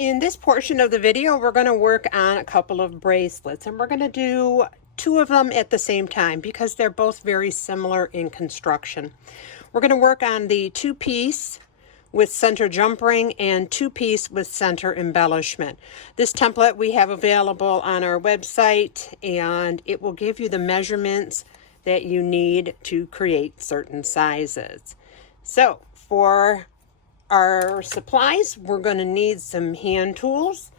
In this portion of the video, we're going to work on a couple of bracelets, and we're going to do two of them at the same time because they're both very similar in construction. We're going to work on the two-piece with center jump ring and two-piece with center embellishment. This template we have available on our website, and it will give you the measurements that you need to create certain sizes. So for our supplies, we're going to need some hand tools,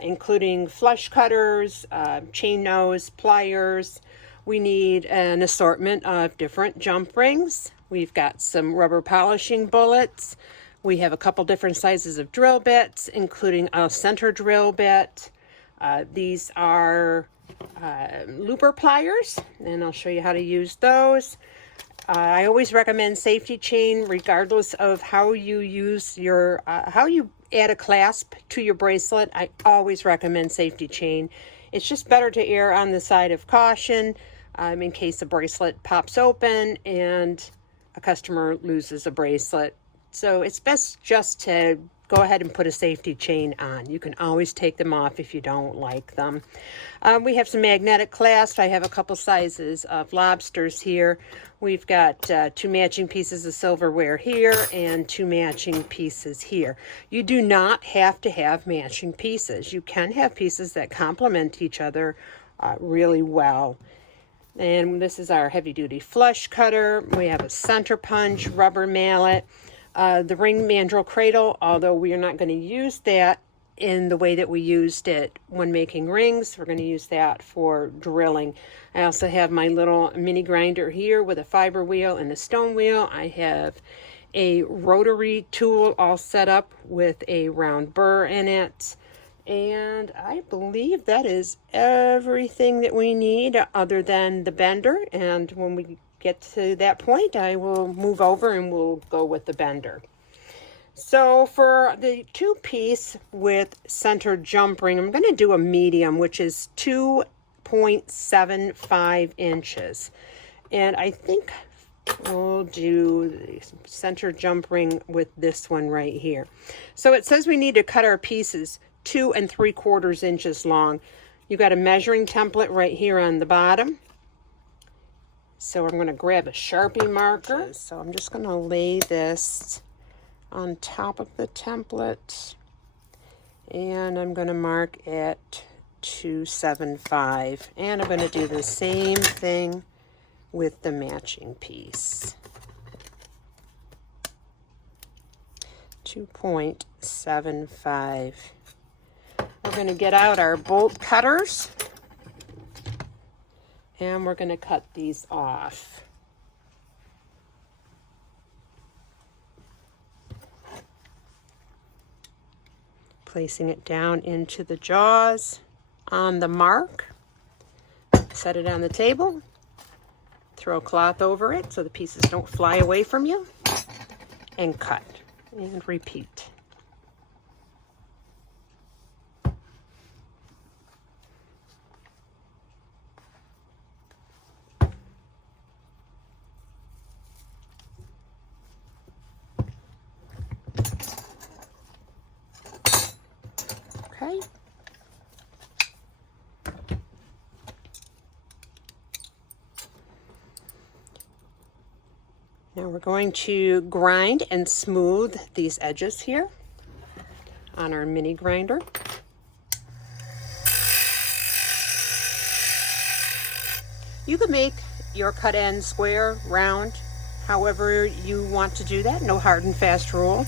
including flush cutters, chain nose, pliers. We need an assortment of different jump rings. We've got some rubber polishing bullets. We have a couple different sizes of drill bits, including a center drill bit. These are looper pliers, and I'll show you how to use those. I always recommend safety chain regardless of how you use your, how you add a clasp to your bracelet. I always recommend safety chain. It's just better to err on the side of caution in case the bracelet pops open and a customer loses a bracelet. So it's best just to go ahead and put a safety chain on. You can always take them off if you don't like them. We have some magnetic clasps. I have a couple sizes of lobsters here. We've got two matching pieces of silverware here and two matching pieces here. You do not have to have matching pieces. You can have pieces that complement each other really well. And this is our heavy-duty flush cutter. We have a center punch, rubber mallet. The ring mandrel cradle, although we are not going to use that in the way that we used it when making rings. We're going to use that for drilling. I also have my little mini grinder here with a fiber wheel and a stone wheel. I have a rotary tool all set up with a round burr in it. And I believe that is everything that we need other than the bender. And when we get to that point, I will move over and we'll go with the bender. So for the two-piece with center jump ring, I'm going to do a medium, which is 2.75 inches. And I think we'll do the center jump ring with this one right here. So it says we need to cut our pieces 2 3/4 inches long. You got a measuring template right here on the bottom. So I'm going to grab a Sharpie marker. So I'm just going to lay this on top of the template. And I'm going to mark at 2.75. And I'm going to do the same thing with the matching piece. 2.75. We're going to get out our bolt cutters. And we're going to cut these off. Placing it down into the jaws on the mark. Set it on the table. Throw a cloth over it so the pieces don't fly away from you. And cut. And repeat. Okay. Now we're going to grind and smooth these edges here on our mini grinder. You can make your cut end square, round, however you want to do that. No hard and fast rule.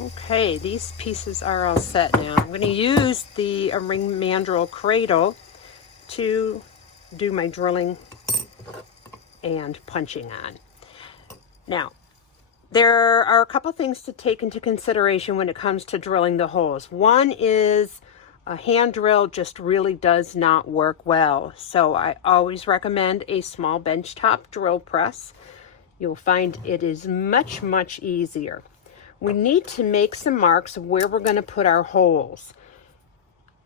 Okay, these pieces are all set now. I'm going to use the ring mandrel cradle to do my drilling and punching on. Now, there are a couple things to take into consideration when it comes to drilling the holes. One is a hand drill just really does not work well. So I always recommend a small benchtop drill press. You'll find it is much, much easier. We need to make some marks where we're going to put our holes.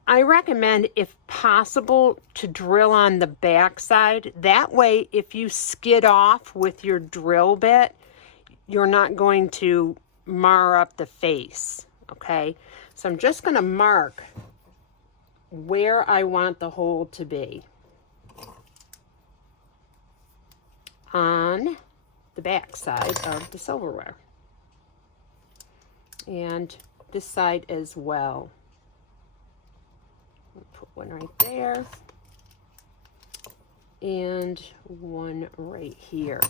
I recommend, if possible, to drill on the back side. That way, if you skid off with your drill bit, you're not going to mar up the face, okay? So I'm just going to mark where I want the hole to be on the back side of the silverware. And this side as well. I'll put one right there and one right here.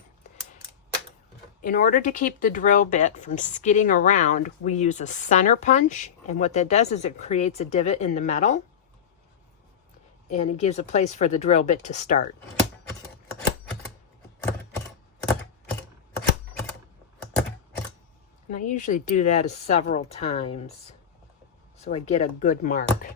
In order to keep the drill bit from skidding around, we use a center punch, and what that does is it creates a divot in the metal and it gives a place for the drill bit to start. And I usually do that several times so I get a good mark.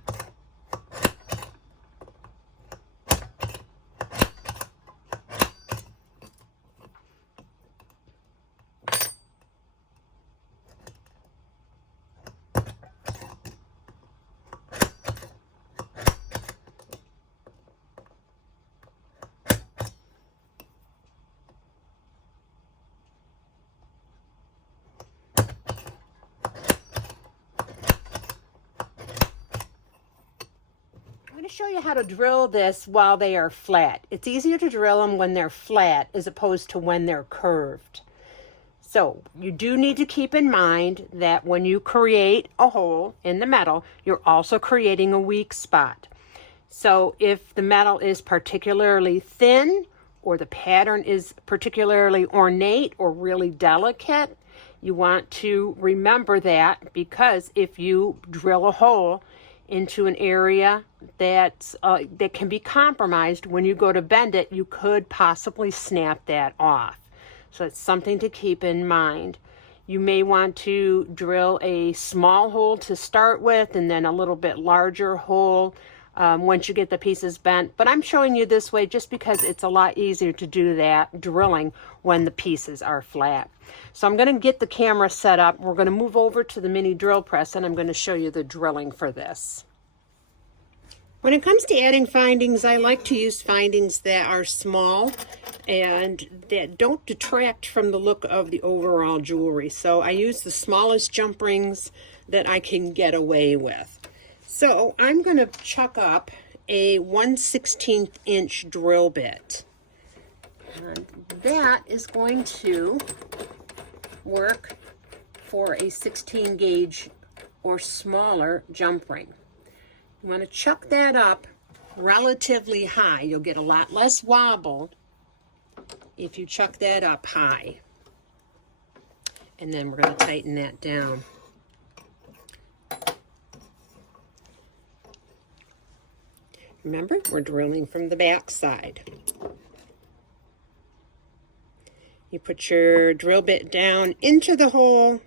Show you how to drill this while they are flat. It's easier to drill them when they're flat as opposed to when they're curved. So you do need to keep in mind that when you create a hole in the metal, you're also creating a weak spot. So if the metal is particularly thin or the pattern is particularly ornate or really delicate, you want to remember that, because if you drill a hole into an area that can be compromised, when you go to bend it, you could possibly snap that off. So it's something to keep in mind. You may want to drill a small hole to start with and then a little bit larger hole once you get the pieces bent. But I'm showing you this way just because it's a lot easier to do that drilling when the pieces are flat. So I'm going to get the camera set up. We're going to move over to the mini drill press and I'm going to show you the drilling for this. When it comes to adding findings, I like to use findings that are small and that don't detract from the look of the overall jewelry. So I use the smallest jump rings that I can get away with. So I'm going to chuck up a 1/16 inch drill bit. And that is going to work for a 16 gauge or smaller jump ring. You want to chuck that up relatively high. You'll get a lot less wobble if you chuck that up high. And then we're going to tighten that down. Remember, we're drilling from the back side. You put your drill bit down into the hole,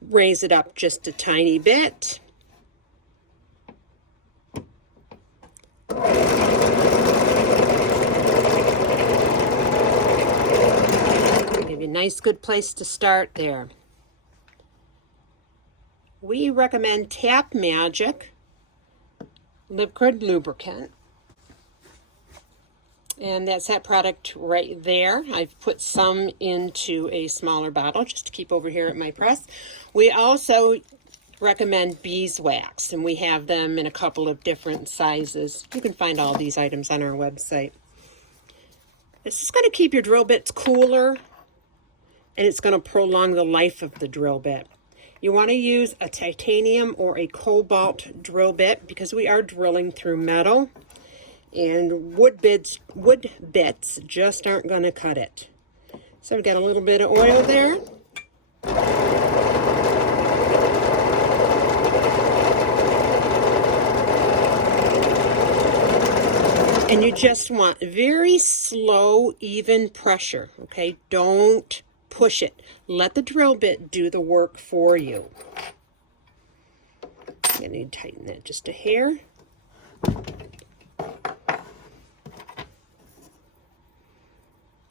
raise it up just a tiny bit. Give you a nice good place to start there. We recommend Tap Magic liquid lubricant. And that's that product right there. I've put some into a smaller bottle just to keep over here at my press. We also recommend beeswax, and we have them in a couple of different sizes. You can find all these items on our website. This is going to keep your drill bits cooler, and it's going to prolong the life of the drill bit. You want to use a titanium or a cobalt drill bit because we are drilling through metal, and wood bits just aren't going to cut it. So we've got a little bit of oil there. And you just want very slow, even pressure, okay? Don't push it. Let the drill bit do the work for you. I need to tighten that just a hair.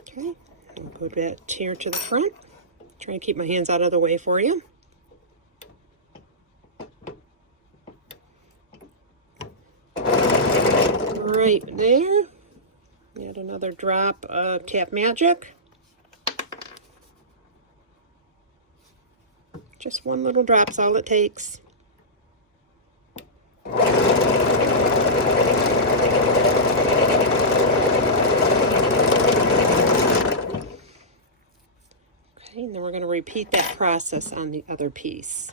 Okay, I'll go back here to the front. Try and keep my hands out of the way for you. Right there. Add another drop of Tap Magic. Just one little drop's all it takes. Okay, and then we're going to repeat that process on the other piece.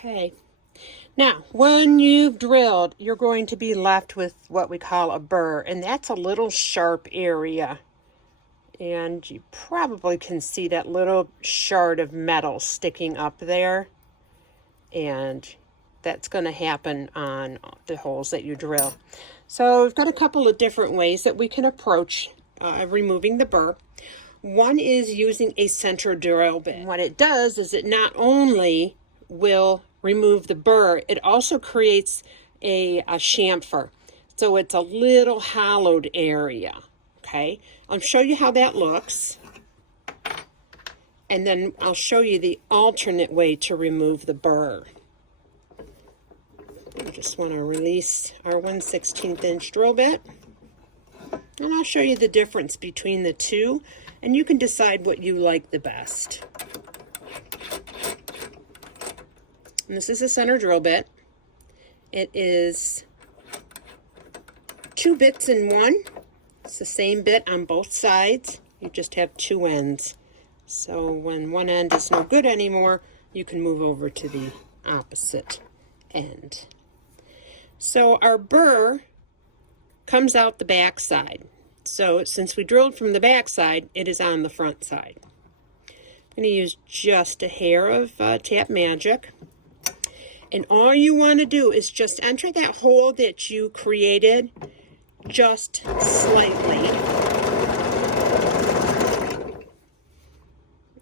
Okay, now when you've drilled, you're going to be left with what we call a burr, and that's a little sharp area. And you probably can see that little shard of metal sticking up there. And that's going to happen on the holes that you drill. So we've got a couple of different ways that we can approach removing the burr. One is using a center drill bit. And what it does is it not only will remove the burr, it also creates a chamfer. So it's a little hollowed area. Okay, I'll show you how that looks. And then I'll show you the alternate way to remove the burr. I just want to release our 1/16 inch drill bit. And I'll show you the difference between the two, and you can decide what you like the best. And this is a center drill bit. It is 2 bits in one. It's the same bit on both sides. You just have 2 ends. So when one end is no good anymore, you can move over to the opposite end. So our burr comes out the back side. So since we drilled from the back side, it is on the front side. I'm going to use just a hair of Tap Magic. And all you want to do is just enter that hole that you created just slightly.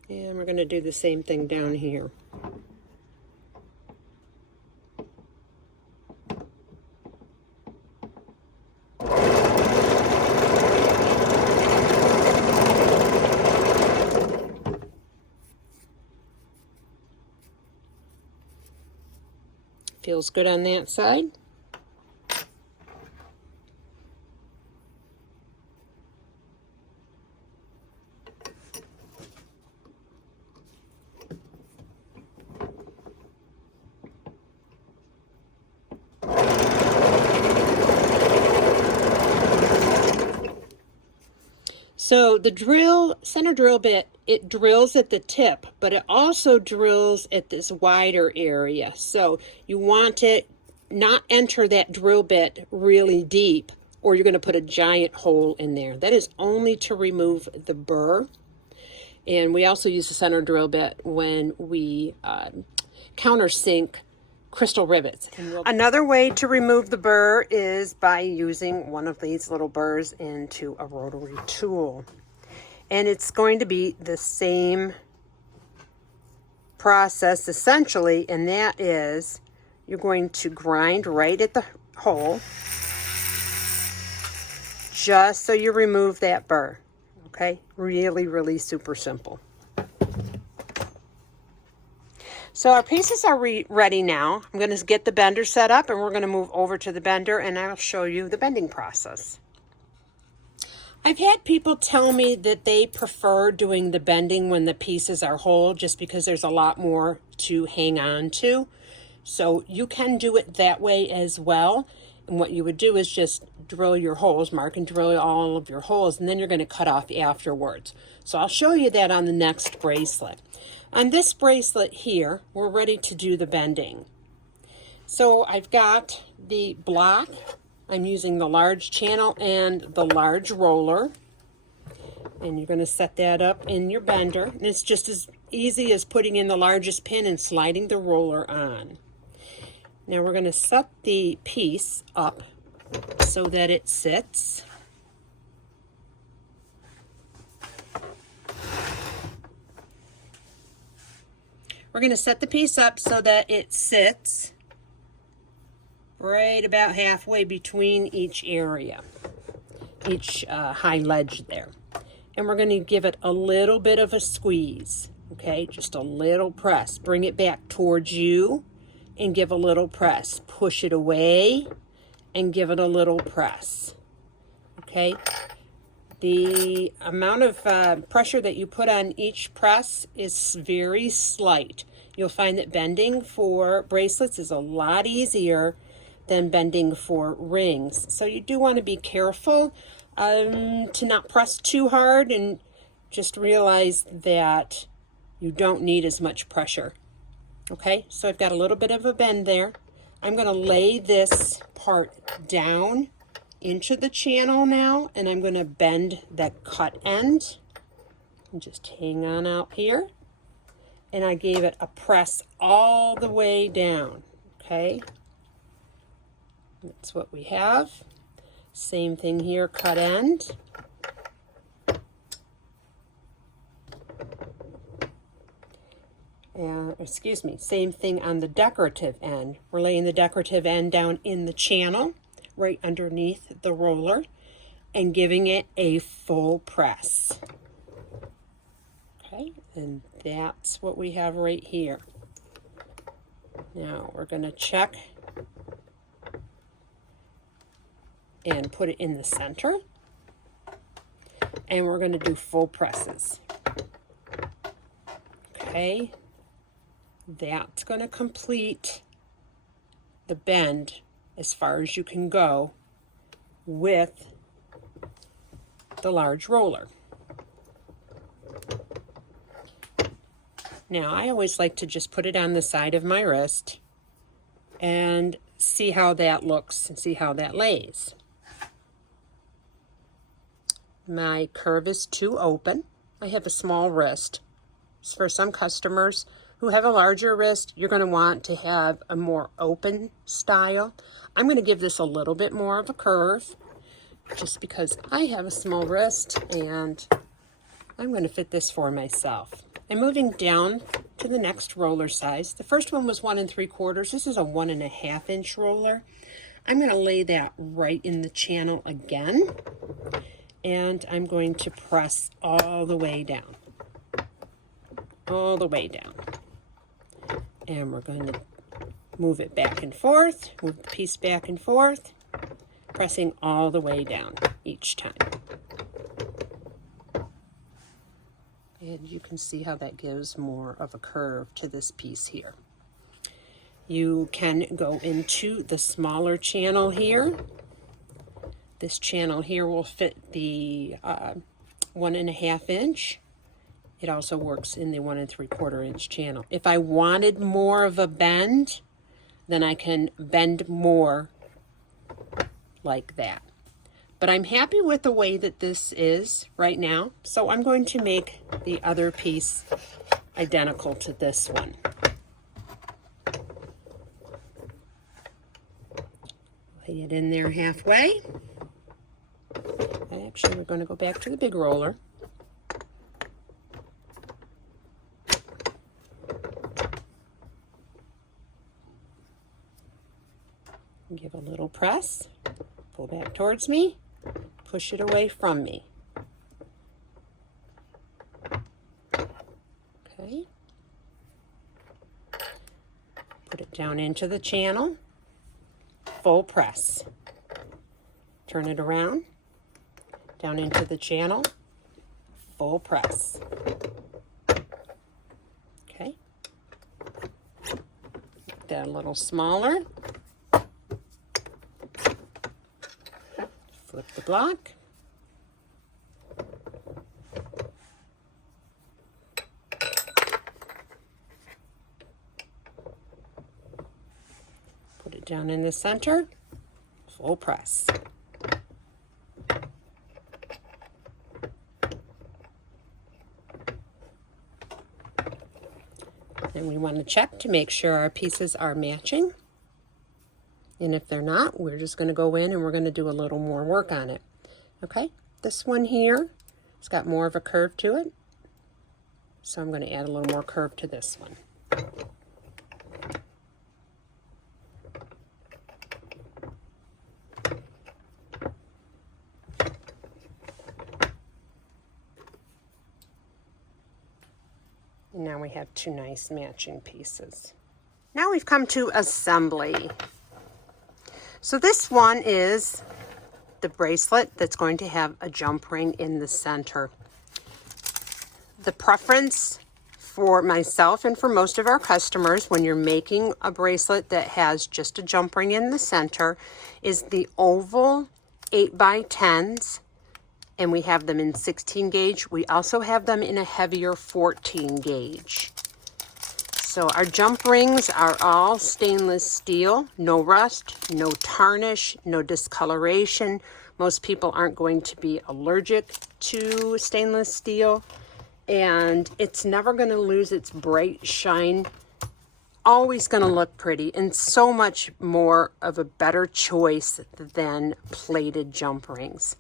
And we're going to do the same thing down here. Feels good on that side. So the center drill bit, it drills at the tip, but it also drills at this wider area. So you want to not enter that drill bit really deep, or you're going to put a giant hole in there. That is only to remove the burr. And we also use the center drill bit when we countersink crystal rivets. Another way to remove the burr is by using one of these little burrs into a rotary tool. And it's going to be the same process essentially, and that is you're going to grind right at the hole just so you remove that burr. Okay, really, really super simple. So our pieces are ready now. I'm going to get the bender set up and we're going to move over to the bender and I'll show you the bending process. I've had people tell me that they prefer doing the bending when the pieces are whole just because there's a lot more to hang on to. So you can do it that way as well. And what you would do is just drill your holes, mark and drill all of your holes, and then you're going to cut off afterwards. So I'll show you that on the next bracelet. On this bracelet here, we're ready to do the bending. So I've got the block. I'm using the large channel and the large roller. And you're going to set that up in your bender. And it's just as easy as putting in the largest pin and sliding the roller on. Now we're going to set the piece up so that it sits. We're going to set the piece up so that it sits right about halfway between each area, each high ledge there. And we're going to give it a little bit of a squeeze, okay? Just a little press. Bring it back towards you and give a little press. Push it away and give it a little press, okay? The amount of pressure that you put on each press is very slight. You'll find that bending for bracelets is a lot easier than bending for rings. So you do want to be careful to not press too hard and just realize that you don't need as much pressure. Okay, so I've got a little bit of a bend there. I'm going to lay this part down into the channel now, and I'm going to bend that cut end and just hang on out here. And I gave it a press all the way down, okay? That's what we have. Same thing here, cut end. Excuse me, same thing on the decorative end. We're laying the decorative end down in the channel, right underneath the roller, and giving it a full press. Okay, and that's what we have right here. Now we're going to check and put it in the center, and we're going to do full presses. Okay, that's going to complete the bend as far as you can go with the large roller. Now I always like to just put it on the side of my wrist and see how that looks and see how that lays. My curve is too open. I have a small wrist. For some customers who have a larger wrist, you're going to want to have a more open style. I'm going to give this a little bit more of a curve just because I have a small wrist and I'm going to fit this for myself. I'm moving down to the next roller size. The first one was 1 3/4. This is a 1.5 inch roller. I'm going to lay that right in the channel again, and I'm going to press all the way down. All the way down. And we're going to move it back and forth, move the piece back and forth, pressing all the way down each time. And you can see how that gives more of a curve to this piece here. You can go into the smaller channel here. This channel here will fit the 1.5 inch. It also works in the 1 3/4 inch channel. If I wanted more of a bend, then I can bend more like that. But I'm happy with the way that this is right now, so I'm going to make the other piece identical to this one. Lay it in there halfway. Actually, we're going to go back to the big roller. Give a little press, pull back towards me, push it away from me. Okay. down into the channel, full press. Turn it around, down into the channel, full press. Okay. Make that a little smaller. Flip the block. Put it down in the center, full press. And we want to check to make sure our pieces are matching. And if they're not, we're just going to go in and we're going to do a little more work on it. Okay, this one here, it's got more of a curve to it. So I'm going to add a little more curve to this one. And now we have two nice matching pieces. Now we've come to assembly. So this one is the bracelet that's going to have a jump ring in the center. The preference for myself and for most of our customers when you're making a bracelet that has just a jump ring in the center is the oval 8x10s. And we have them in 16 gauge. We also have them in a heavier 14 gauge. So our jump rings are all stainless steel, no rust, no tarnish, no discoloration. Most people aren't going to be allergic to stainless steel, and it's never going to lose its bright shine. Always going to look pretty, and so much more of a better choice than plated jump rings.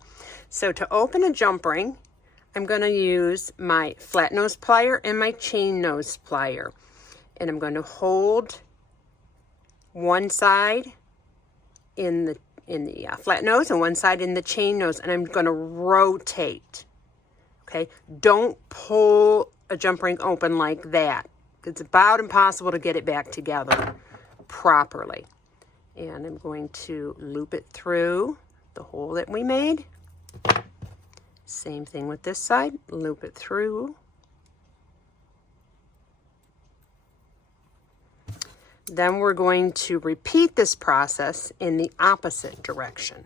So to open a jump ring, I'm going to use my flat nose plier and my chain nose plier. And I'm going to hold one side in the flat nose and one side in the chain nose, and I'm going to rotate. Okay, don't pull a jump ring open like that. It's about impossible to get it back together properly. And I'm going to loop it through the hole that we made. Same thing with this side, loop it through. Then we're going to repeat this process in the opposite direction.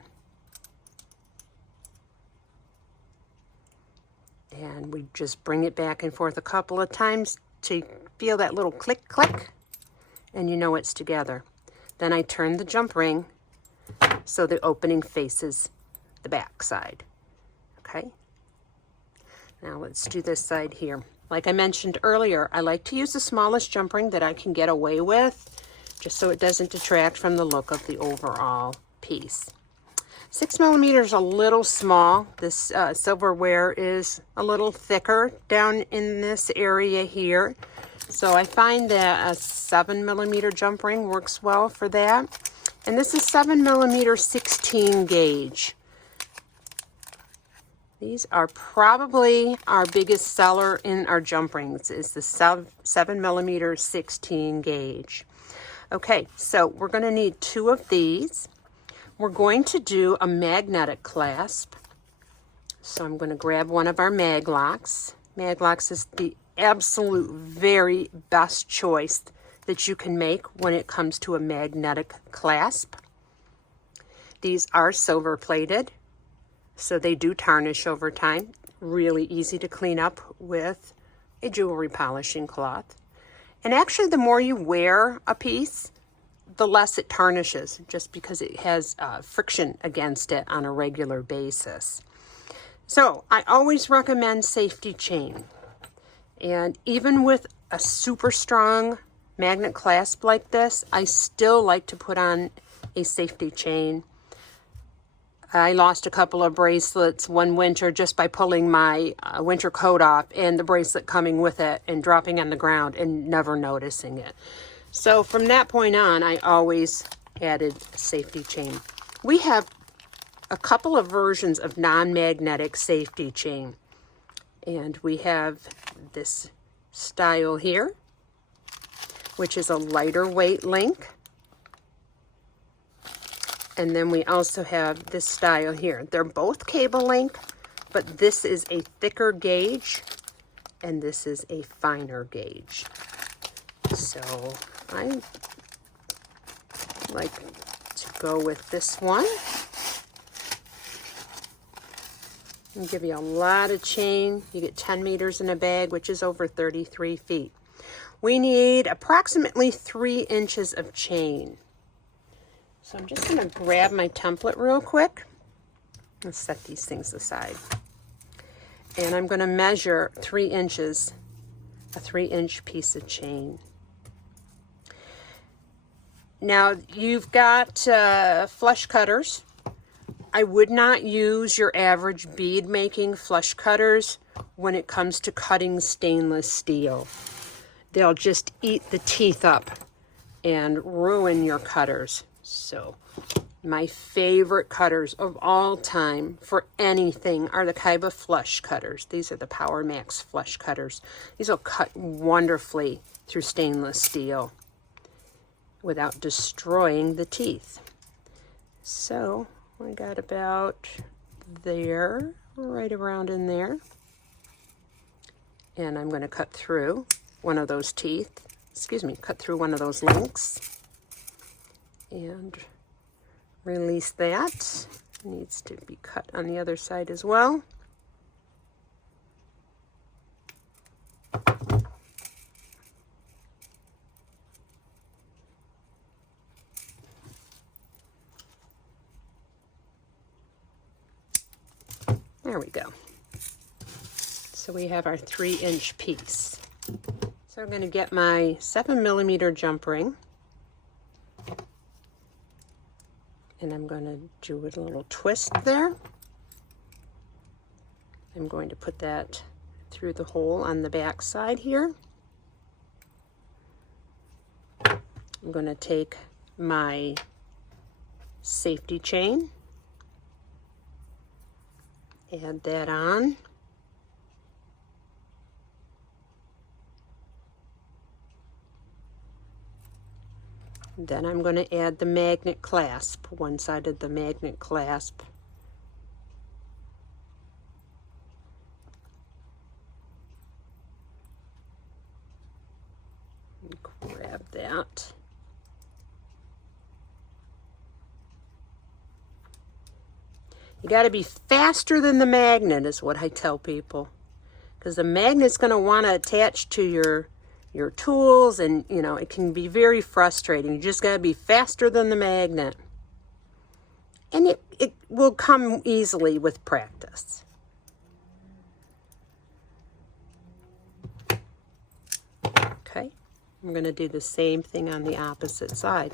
And we just bring it back and forth a couple of times to feel that little click, click, and you know it's together. Then I turn the jump ring so the opening faces the back side. Okay, now let's do this side here. Like I mentioned earlier, I like to use the smallest jump ring that I can get away with, just so it doesn't detract from the look of the overall piece. 6mm is a little small. This silverware is a little thicker down in this area here. So I find that a 7mm jump ring works well for that. And this is 7mm 16 gauge. These are probably our biggest seller in our jump rings, is the 7mm 16 gauge. Okay, so we're going to need two of these. We're going to do a magnetic clasp. So I'm going to grab one of our mag locks. Mag locks is the absolute very best choice that you can make when it comes to a magnetic clasp. These are silver plated, so they do tarnish over time. Really easy to clean up with a jewelry polishing cloth. And actually, the more you wear a piece, the less it tarnishes, just because it has friction against it on a regular basis. So I always recommend safety chain. And even with a super strong magnet clasp like this, I still like to put on a safety chain. I lost a couple of bracelets one winter just by pulling my winter coat off and the bracelet coming with it and dropping on the ground and never noticing it. So from that point on, I always added safety chain. We have a couple of versions of non-magnetic safety chain. And we have this style here, which is a lighter weight link. And then we also have this style here. They're both cable link, but this is a thicker gauge and this is a finer gauge. So I like to go with this one. And give you a lot of chain. You get 10 meters in a bag, which is over 33 feet. We need approximately 3 inches of chain. So I'm just going to grab my template real quick. Let's set these things aside. And I'm going to measure 3 inches, a 3-inch piece of chain. Now you've got flush cutters. I would not use your average bead making flush cutters when it comes to cutting stainless steel. They'll just eat the teeth up and ruin your cutters. So my favorite cutters of all time for anything are the Kaiba flush cutters. These are the Power Max flush cutters. These will cut wonderfully through stainless steel without destroying the teeth. So I got about there, right around in there. And I'm going to cut through one of those teeth, cut through one of those links and release that. It needs to be cut on the other side as well. There we go. So we have our 3-inch piece. So I'm going to get my 7mm jump ring. And I'm going to do a little twist there. I'm going to put that through the hole on the back side here. I'm going to take my safety chain, add that on. Then I'm going to add the magnet clasp, one side of the magnet clasp. Grab that. You got to be faster than the magnet is what I tell people, because the magnet's going to want to attach to your tools, and you know, it can be very frustrating. You just got to be faster than the magnet, and it will come easily with practice. Okay, I'm going to do the same thing on the opposite side.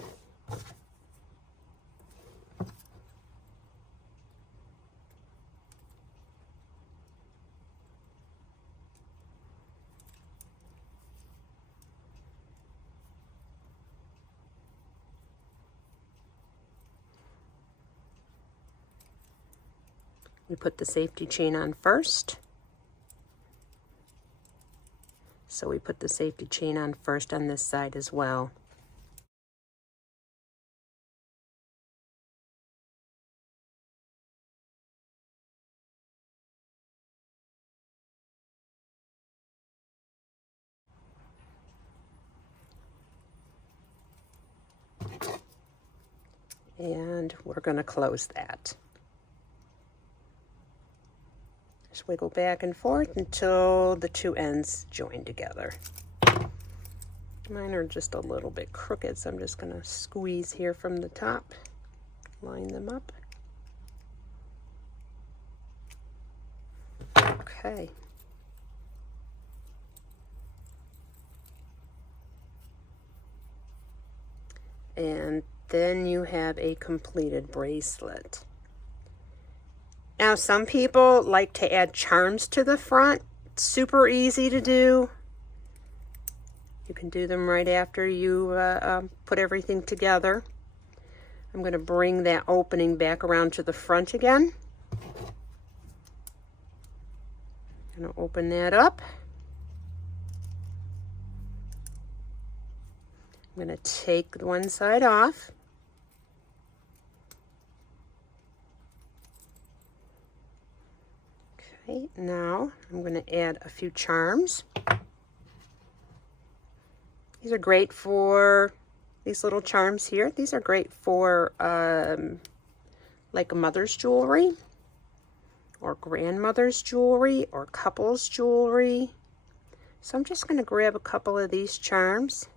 We put the safety chain on first. So we put the safety chain on first on this side as well. And we're going to close that. Just wiggle back and forth until the two ends join together. Mine are just a little bit crooked, so I'm just going to squeeze here from the top, line them up. Okay. And then you have a completed bracelet. Now, some people like to add charms to the front. It's super easy to do. You can do them right after you put everything together. I'm going to bring that opening back around to the front again. I'm going to open that up. I'm going to take the one side off. Okay, now I'm going to add a few charms. These are great for these little charms here. These are great for like a mother's jewelry or grandmother's jewelry or couple's jewelry. So I'm just going to grab a couple of these charms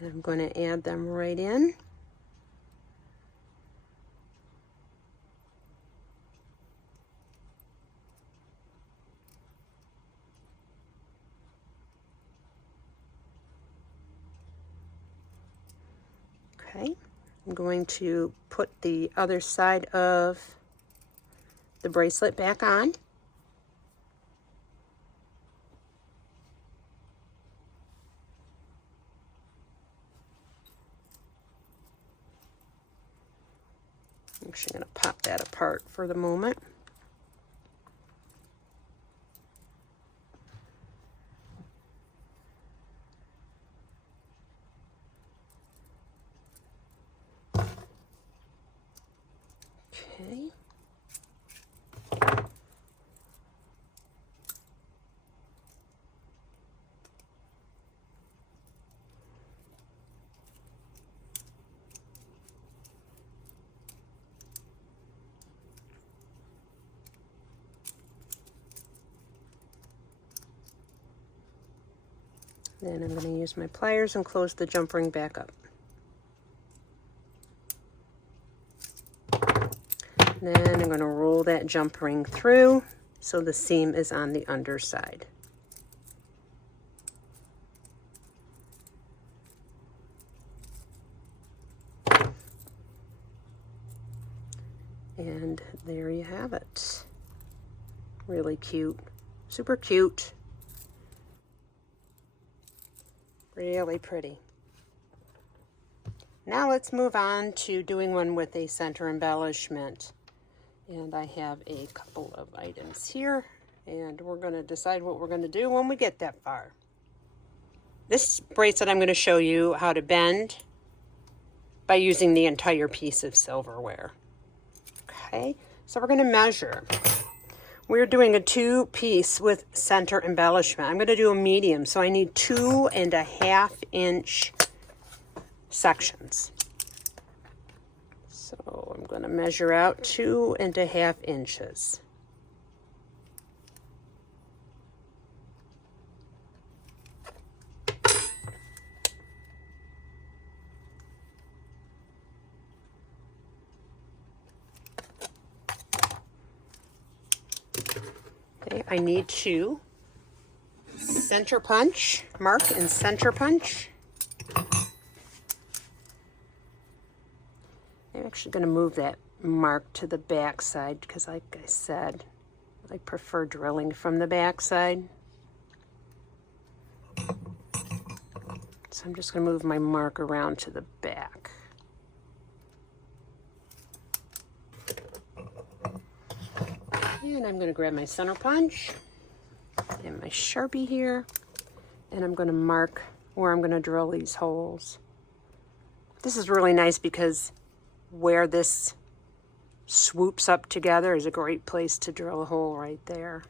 and I'm going to add them right in. Okay, I'm going to put the other side of the bracelet back on. I'm actually going to pop that apart for the moment. Okay. Then I'm going to use my pliers and close the jump ring back up. Then I'm going to roll that jump ring through so the seam is on the underside. And there you have it. Really cute. Super cute. Really pretty. Now let's move on to doing one with a center embellishment. And I have a couple of items here, and we're going to decide what we're going to do when we get that far. This bracelet I'm going to show you how to bend by using the entire piece of silverware. Okay, so we're going to measure. We're doing a 2-piece with center embellishment. I'm going to do a medium, so I need 2.5-inch sections. So I'm going to measure out 2.5 inches. Okay, I need to center punch, mark and center punch. I'm actually going to move that mark to the back side because, like I said, I prefer drilling from the back side. So I'm just going to move my mark around to the back. And I'm going to grab my center punch and my Sharpie here, and I'm going to mark where I'm going to drill these holes. This is really nice because where this swoops up together is a great place to drill a hole right there.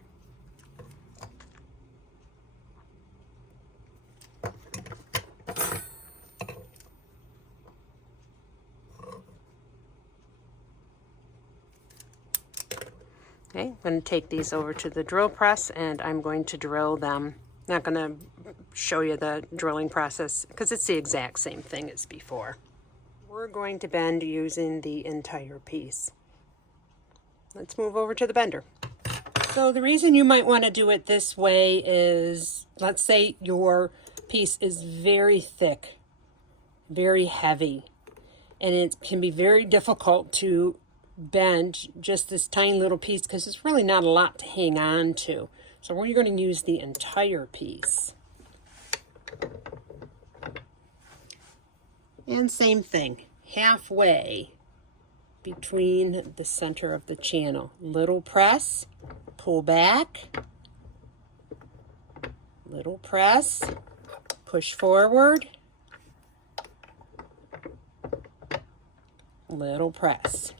Okay, I'm going to take these over to the drill press and I'm going to drill them. I'm not going to show you the drilling process because it's the exact same thing as before. We're going to bend using the entire piece. Let's move over to the bender. So the reason you might want to do it this way is, let's say your piece is very thick, very heavy, and it can be very difficult to bend just this tiny little piece because it's really not a lot to hang on to. So we're going to use the entire piece. And same thing, halfway between the center of the channel. Little press, pull back, little press, push forward, little press.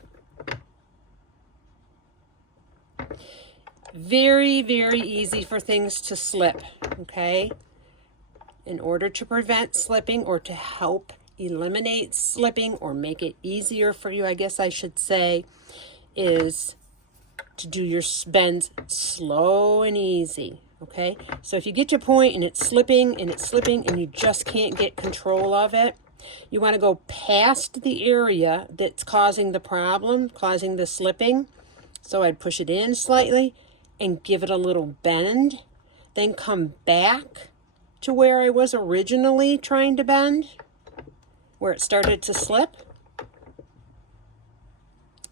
Very, very easy for things to slip, okay? In order to prevent slipping or to help eliminate slipping or make it easier for you, I guess I should say, is to do your bends slow and easy, okay? So if you get to a point and it's slipping and you just can't get control of it, you want to go past the area that's causing the problem, causing the slipping. So I'd push it in slightly and give it a little bend, then come back to where I was originally trying to bend, where it started to slip,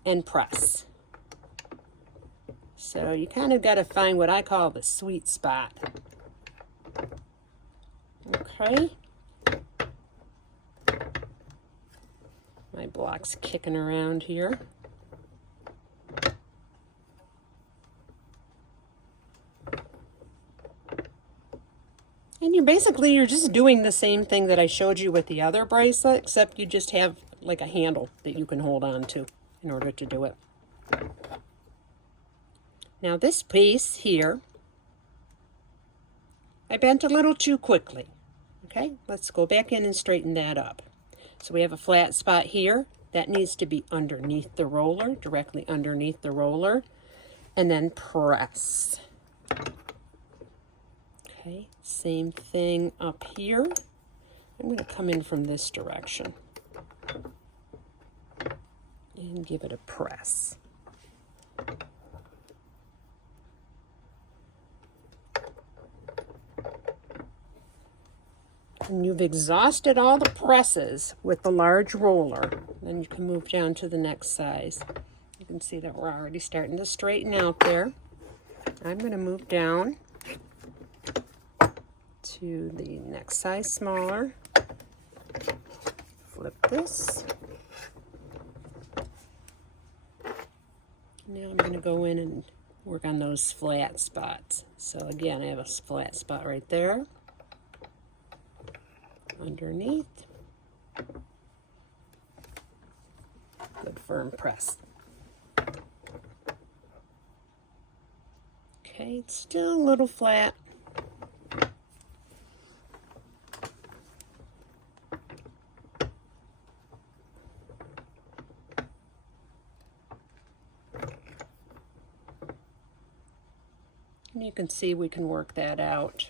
and press. So you kind of got to find what I call the sweet spot. Okay. My block's kicking around here. And you're just doing the same thing that I showed you with the other bracelet, except you just have like a handle that you can hold on to in order to do it. Now this piece here, I bent a little too quickly. Okay, let's go back in and straighten that up. So we have a flat spot here. That needs to be underneath the roller, directly underneath the roller, and then press. Okay, same thing up here. I'm going to come in from this direction and give it a press. And you've exhausted all the presses with the large roller. Then you can move down to the next size. You can see that we're already starting to straighten out there. I'm going to move down to the next size smaller. Flip this. Now I'm going to go in and work on those flat spots. So again, I have a flat spot right there. Underneath. Good firm press. Okay, it's still a little flat. And you can see we can work that out.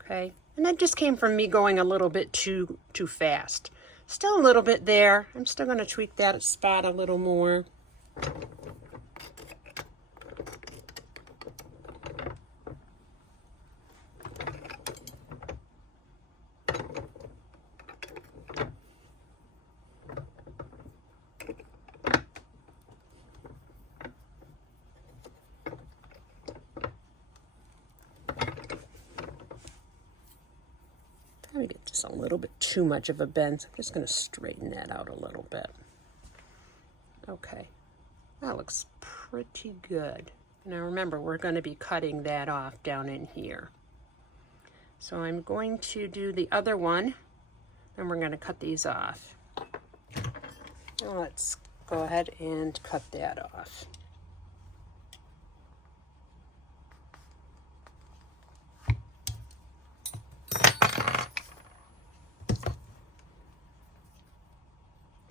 Okay, and that just came from me going a little bit too fast. Still a little bit there. I'm still going to tweak that spot a little more. Get just a little bit too much of a bend. So I'm just going to straighten that out a little bit. Okay, that looks pretty good. Now remember, we're going to be cutting that off down in here. So I'm going to do the other one, and we're going to cut these off. Now let's go ahead and cut that off.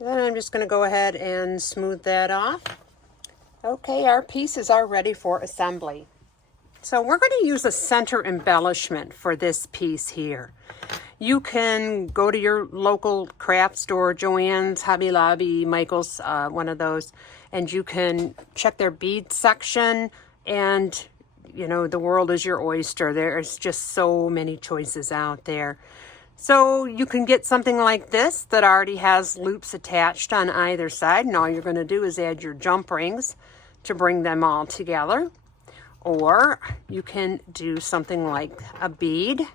Then I'm just going to go ahead and smooth that off. Okay, our pieces are ready for assembly. So we're going to use a center embellishment for this piece here. You can go to your local craft store, Joann's, Hobby Lobby, Michael's, one of those, and you can check their bead section, and you know, the world is your oyster. There's just so many choices out there. So you can get something like this that already has loops attached on either side, and all you're going to do is add your jump rings to bring them all together. Or you can do something like a bead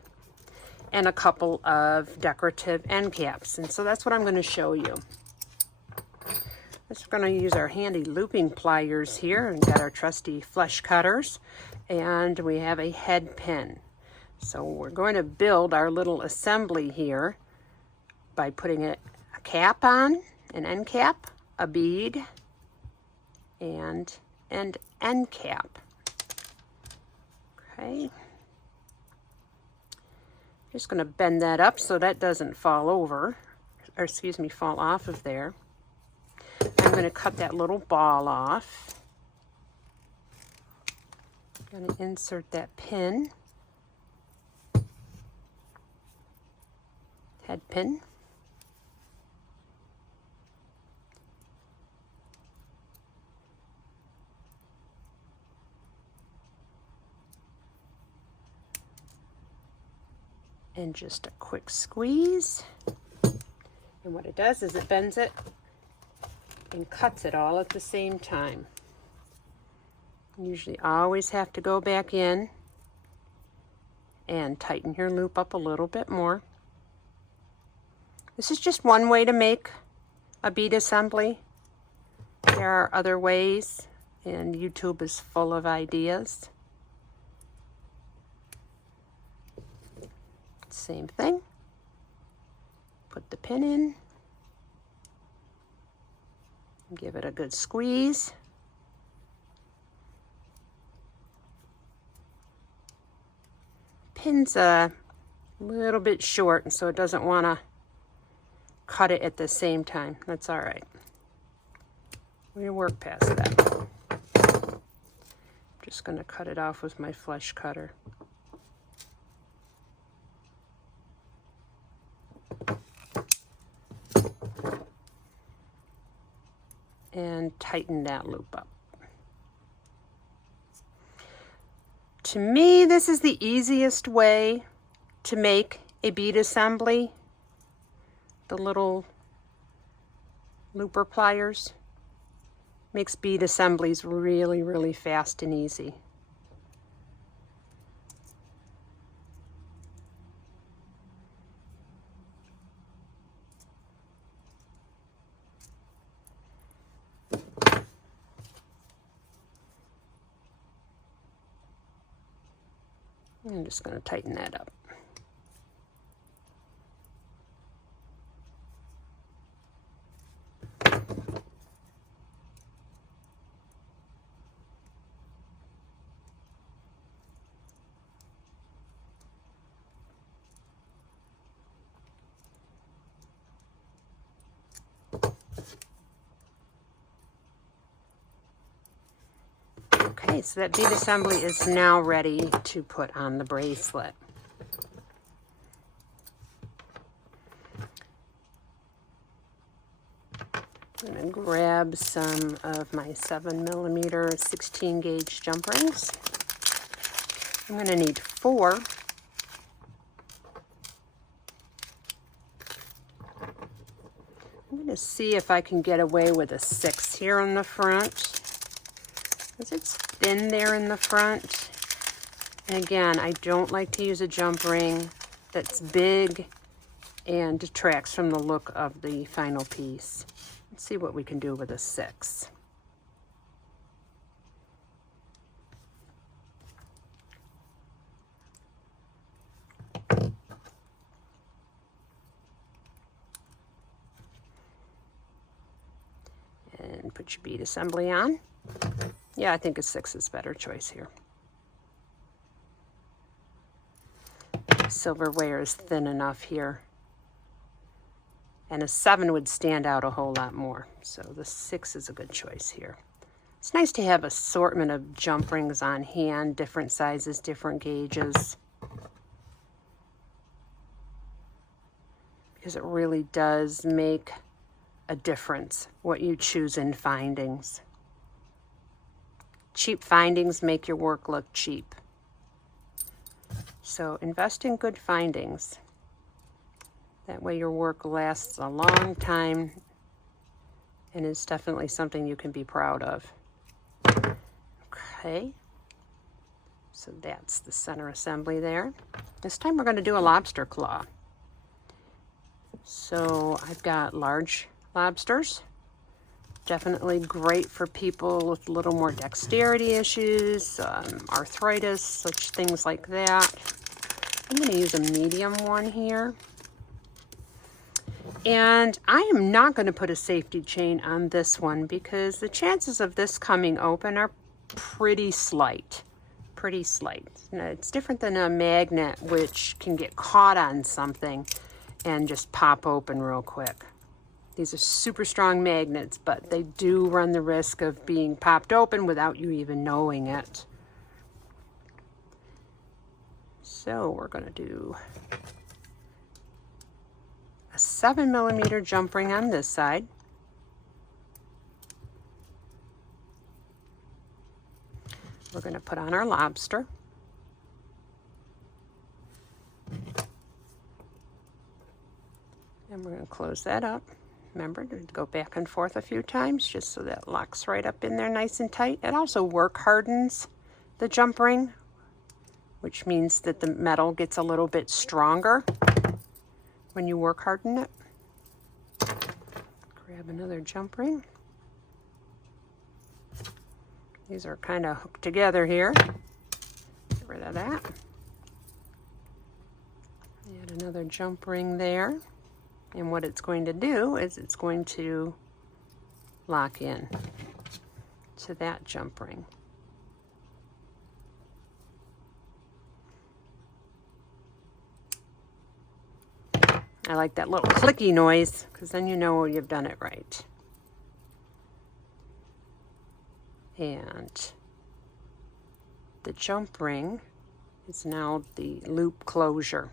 and a couple of decorative end caps. And so that's what I'm going to show you. We're going to use our handy looping pliers here, and got our trusty flesh cutters, and we have a head pin. So we're going to build our little assembly here by putting a cap on, an end cap a bead and an end cap. Okay. Just going to bend that up so that doesn't fall over, or excuse me, fall off of there. I'm going to cut that little ball off. I'm going to insert that pin, head pin. And just a quick squeeze. And what it does is it bends it and cuts it all at the same time. You usually always have to go back in and tighten your loop up a little bit more. This is just one way to make a bead assembly. There are other ways, and YouTube is full of ideas. Same thing. Put the pin in. Give it a good squeeze. Pin's a little bit short, and so it doesn't want to cut it at the same time. That's all right. We'll work past that. I'm just going to cut it off with my flesh cutter. And tighten that loop up. To me, this is the easiest way to make a bead assembly. The little looper pliers makes bead assemblies really, really fast and easy. I'm just going to tighten that up. Okay, so that bead assembly is now ready to put on the bracelet. I'm going to grab some of my 7mm 16 gauge jump rings. I'm going to need 4. I'm going to see if I can get away with a 6 here in the front, because it's thin there in the front. And again, I don't like to use a jump ring that's big and detracts from the look of the final piece. Let's see what we can do with a 6. And put your bead assembly on. Yeah, I think a 6 is a better choice here. Silverware is thin enough here. And a 7 would stand out a whole lot more. So the 6 is a good choice here. It's nice to have assortment of jump rings on hand, different sizes, different gauges. Because it really does make a difference what you choose in findings. Cheap findings make your work look cheap. So invest in good findings. That way your work lasts a long time and is definitely something you can be proud of. Okay, so that's the center assembly there. This time we're going to do a lobster claw. So I've got large lobsters. Definitely great for people with a little more dexterity issues, arthritis, such things like that. I'm going to use a medium one here. And I am not going to put a safety chain on this one because the chances of this coming open are pretty slight. Pretty slight. Now, it's different than a magnet, which can get caught on something and just pop open real quick. These are super strong magnets, but they do run the risk of being popped open without you even knowing it. So we're going to do a 7mm jump ring on this side. We're going to put on our lobster. And we're going to close that up. Remember to go back and forth a few times just so that locks right up in there nice and tight. It also work hardens the jump ring, which means that the metal gets a little bit stronger when you work harden it. Grab another jump ring. These are kind of hooked together here. Get rid of that. Add another jump ring there. And what it's going to do is it's going to lock in to that jump ring. I like that little clicky noise because then you know you've done it right. And the jump ring is now the loop closure.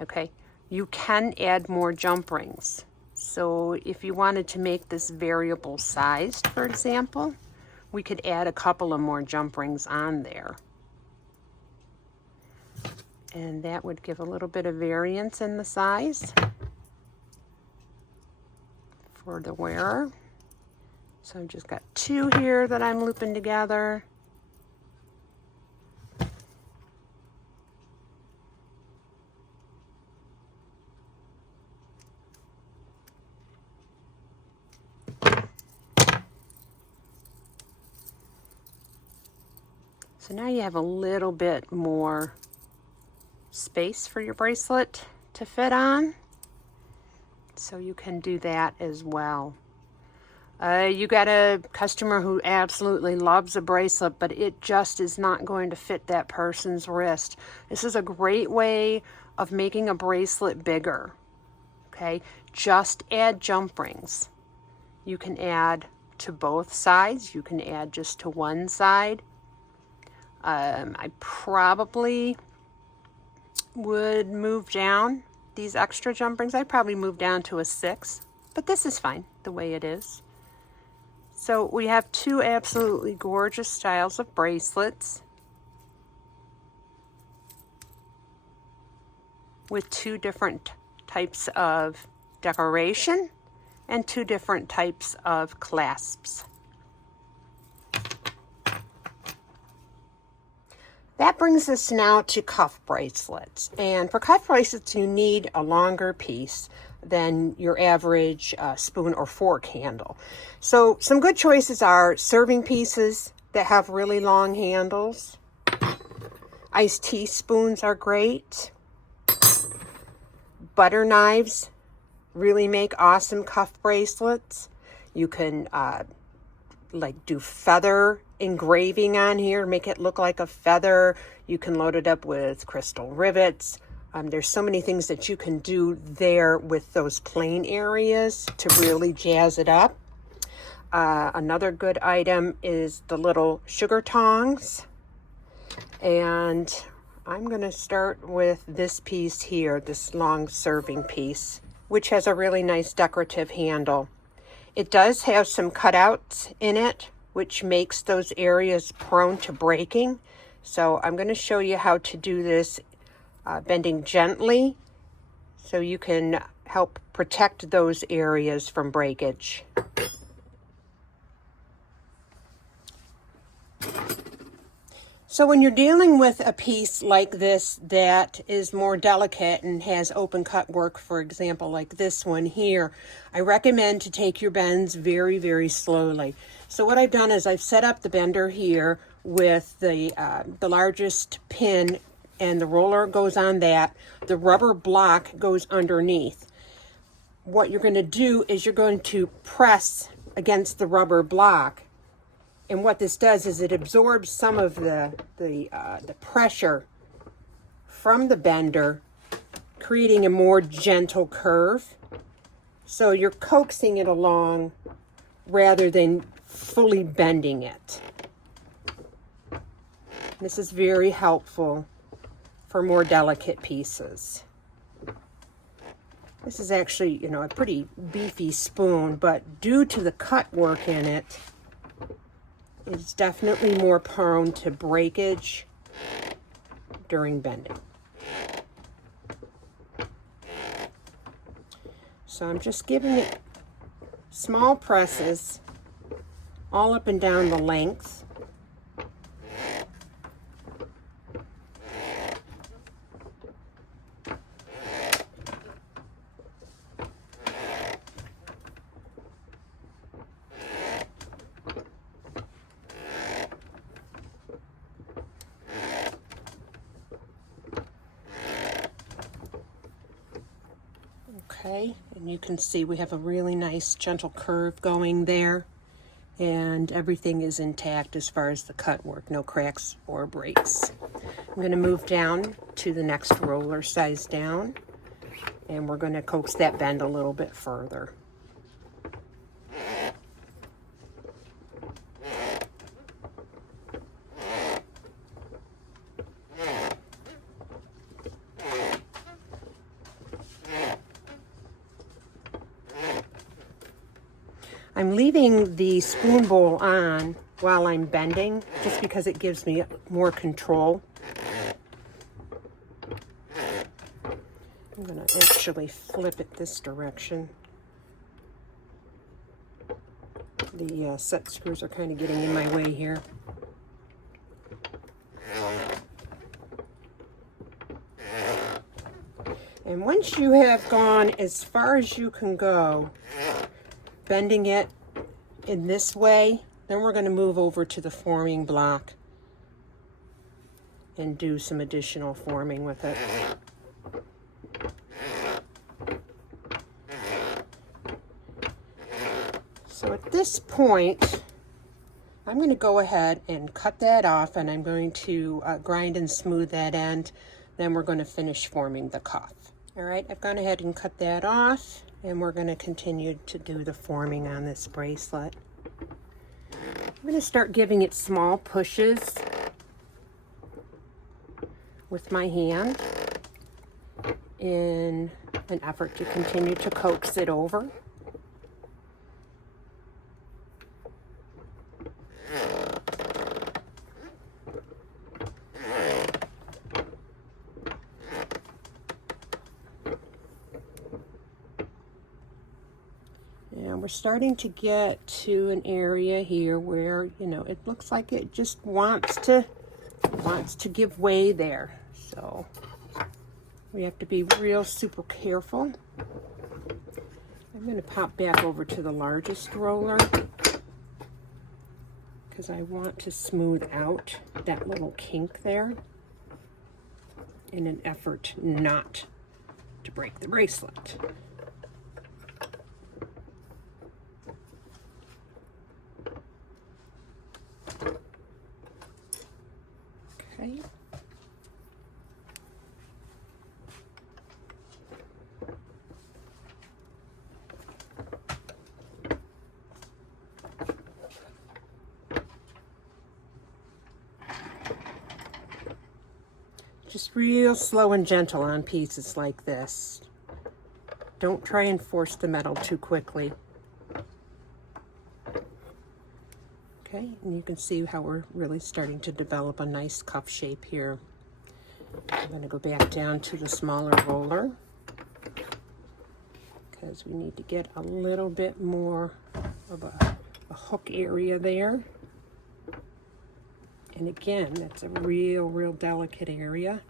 Okay, you can add more jump rings. So if you wanted to make this variable sized, for example, we could add a couple of more jump rings on there. And that would give a little bit of variance in the size for the wearer. So I've just got 2 here that I'm looping together. So now you have a little bit more space for your bracelet to fit on. So you can do that as well. You got a customer who absolutely loves a bracelet, but it just is not going to fit that person's wrist. This is a great way of making a bracelet bigger. Okay, just add jump rings. You can add to both sides. You can add just to one side. I probably would move down these extra jump rings. I'd probably move down to a 6, but this is fine the way it is. So we have 2 absolutely gorgeous styles of bracelets with 2 different types of decoration and 2 different types of clasps. That brings us now to cuff bracelets. And for cuff bracelets, you need a longer piece than your average spoon or fork handle. So some good choices are serving pieces that have really long handles. Iced tea spoons are great. Butter knives really make awesome cuff bracelets. You can like do feather engraving on here, make it look like a feather. You can load it up with crystal rivets. There's so many things that you can do there with those plain areas to really jazz it up. Another good item is the little sugar tongs. And I'm going to start with this piece here, this long serving piece, which has a really nice decorative handle. It does have some cutouts in it, which makes those areas prone to breaking. So I'm going to show you how to do this bending gently so you can help protect those areas from breakage. So when you're dealing with a piece like this that is more delicate and has open cut work, for example, like this one here, I recommend to take your bends very, very slowly. So what I've done is I've set up the bender here with the largest pin and the roller goes on that. The rubber block goes underneath. What you're going to do is you're going to press against the rubber block, and what this does is it absorbs some of the pressure from the bender, creating a more gentle curve. So you're coaxing it along rather than fully bending it. This is very helpful for more delicate pieces. This is actually, you know, a pretty beefy spoon, but due to the cut work in it, it's definitely more prone to breakage during bending. So I'm just giving it small presses all up and down the length. Okay, and you can see we have a really nice gentle curve going there, and everything is intact as far as the cut work, no cracks or breaks. I'm going to move down to the next roller size down, and we're going to coax that bend a little bit further. I'm leaving the spoon bowl on while I'm bending, just because it gives me more control. I'm going to actually flip it this direction. The set screws are kind of getting in my way here. And once you have gone as far as you can go, bending it in this way, then we're going to move over to the forming block and do some additional forming with it. So at this point, I'm going to go ahead and cut that off, and I'm going to grind and smooth that end. Then we're going to finish forming the cuff. All right, I've gone ahead and cut that off, and we're going to continue to do the forming on this bracelet. I'm going to start giving it small pushes with my hand in an effort to continue to coax it over. And we're starting to get to an area here where, you know, it looks like it just wants to give way there. So we have to be real super careful. I'm going to pop back over to the largest roller because I want to smooth out that little kink there in an effort not to break the bracelet. Okay. Just real slow and gentle on pieces like this. Don't try and force the metal too quickly. Okay, and you can see how we're really starting to develop a nice cuff shape here. I'm going to go back down to the smaller roller because we need to get a little bit more of a hook area there. And again, that's a real delicate area.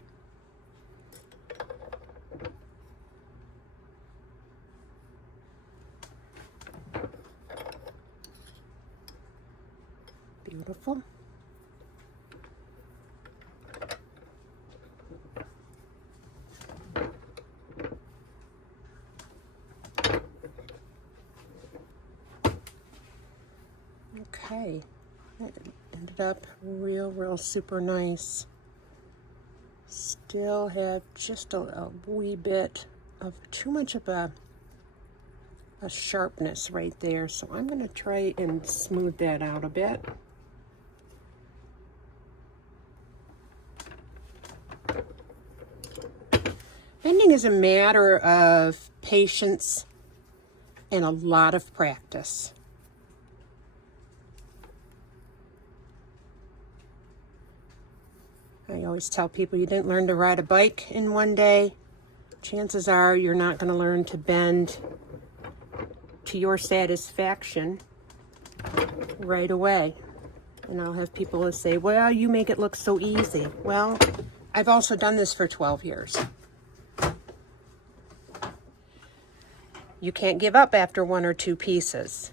Beautiful. Okay, it ended up real super nice. Still have just a wee bit of too much of a sharpness right there, so I'm going to try and smooth that out a bit. Bending is a matter of patience and a lot of practice. I always tell people you didn't learn to ride a bike in one day. Chances are you're not going to learn to bend to your satisfaction right away. And I'll have people say, well, you make it look so easy. Well, I've also done this for 12 years. You can't give up after one or two pieces.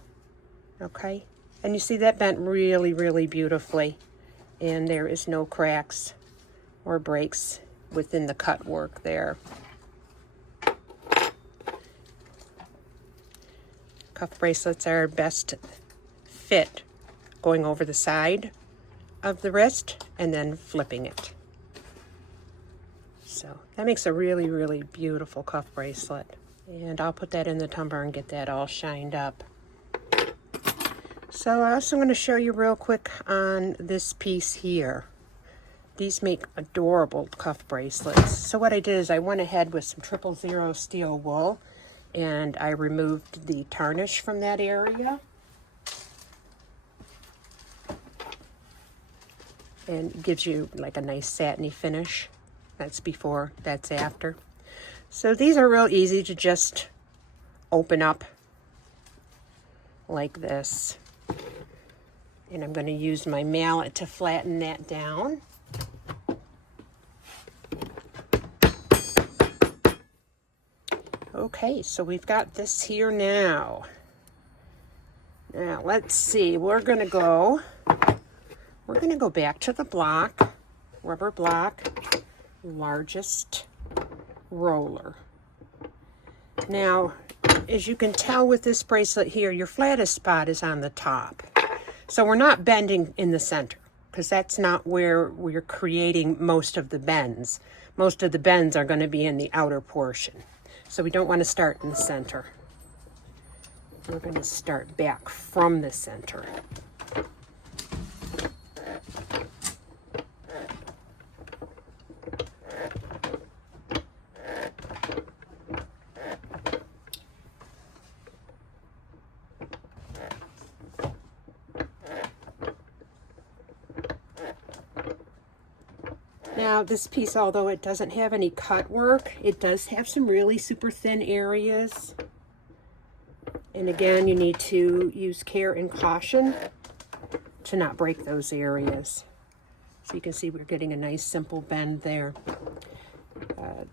Okay? And you see that bent really beautifully. And there is no cracks or breaks within the cut work there. Cuff bracelets are best fit going over the side of the wrist and then flipping it. So that makes a really beautiful cuff bracelet. And I'll put that in the tumbler and get that all shined up. So I also want to show you real quick on this piece here. These make adorable cuff bracelets. So what I did is I went ahead with some 000 steel wool and I removed the tarnish from that area. And it gives you like a nice satiny finish. That's before, that's after. So these are real easy to just open up like this. And I'm going to use my mallet to flatten that down. Okay, so we've got this here now. Now let's see, we're going to go back to the block, rubber block, largest roller. Now, as you can tell with this bracelet here, your flattest spot is on the top. So we're not bending in the center because that's not where we're creating most of the bends. Most of the bends are going to be in the outer portion. So we don't want to start in the center. We're going to start back from the center. Now this piece, although it doesn't have any cut work, it does have some really super thin areas. And again, you need to use care and caution to not break those areas. So you can see we're getting a nice simple bend there.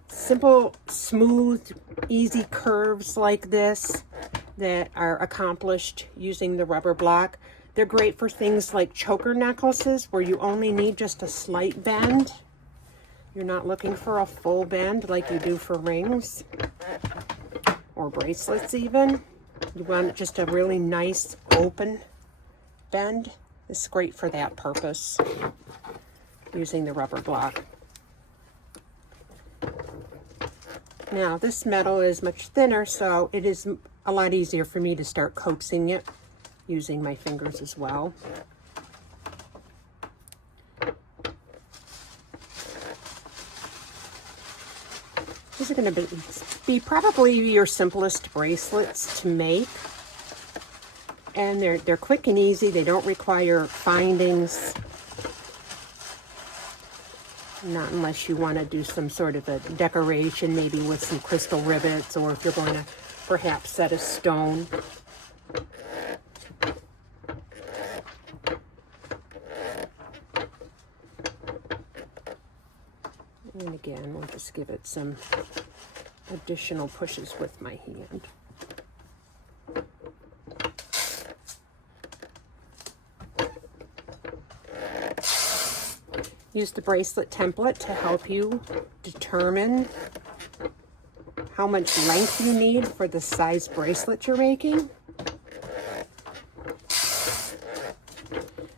Simple, smooth, easy curves like this that are accomplished using the rubber block. They're great for things like choker necklaces where you only need just a slight bend. You're not looking for a full bend like you do for rings or bracelets even. You want just a really nice open bend. It's great for that purpose, using the rubber block. Now this metal is much thinner, so it is a lot easier for me to start coaxing it using my fingers as well. These are going to be probably your simplest bracelets to make. And they're quick and easy. They don't require findings. Not unless you want to do some sort of a decoration, maybe with some crystal rivets, or if you're going to perhaps set a stone. And again, we'll just give it some additional pushes with my hand. Use the bracelet template to help you determine how much length you need for the size bracelet you're making.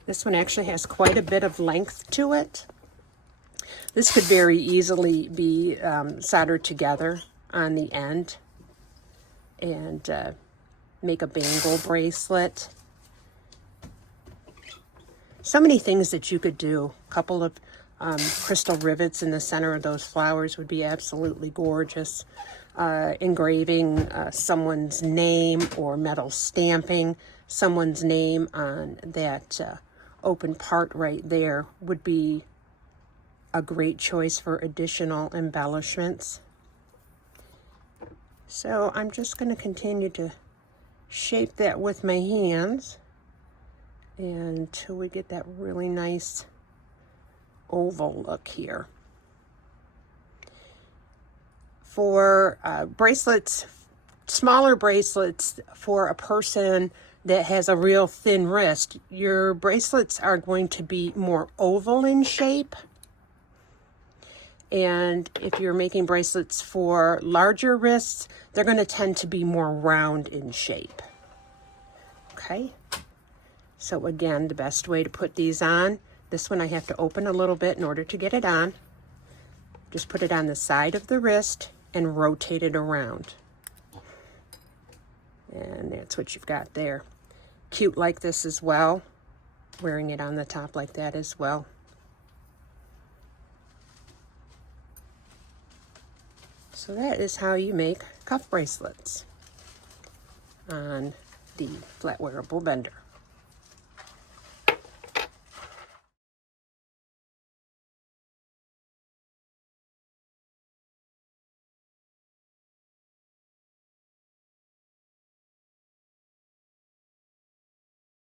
This one actually has quite a bit of length to it. This could very easily be soldered together on the end and make a bangle bracelet. So many things that you could do. A couple of crystal rivets in the center of those flowers would be absolutely gorgeous. Engraving someone's name or metal stamping someone's name on that open part right there would be a great choice for additional embellishments. So I'm just going to continue to shape that with my hands until we get that really nice oval look here. For bracelets, smaller bracelets for a person that has a real thin wrist, your bracelets are going to be more oval in shape. And if you're making bracelets for larger wrists, they're going to tend to be more round in shape. Okay, so again, the best way to put these on, this one I have to open a little bit in order to get it on. Just put it on the side of the wrist and rotate it around. And that's what you've got there. Cute like this as well, wearing it on the top like that as well. So that is how you make cuff bracelets on the flat wearable bender.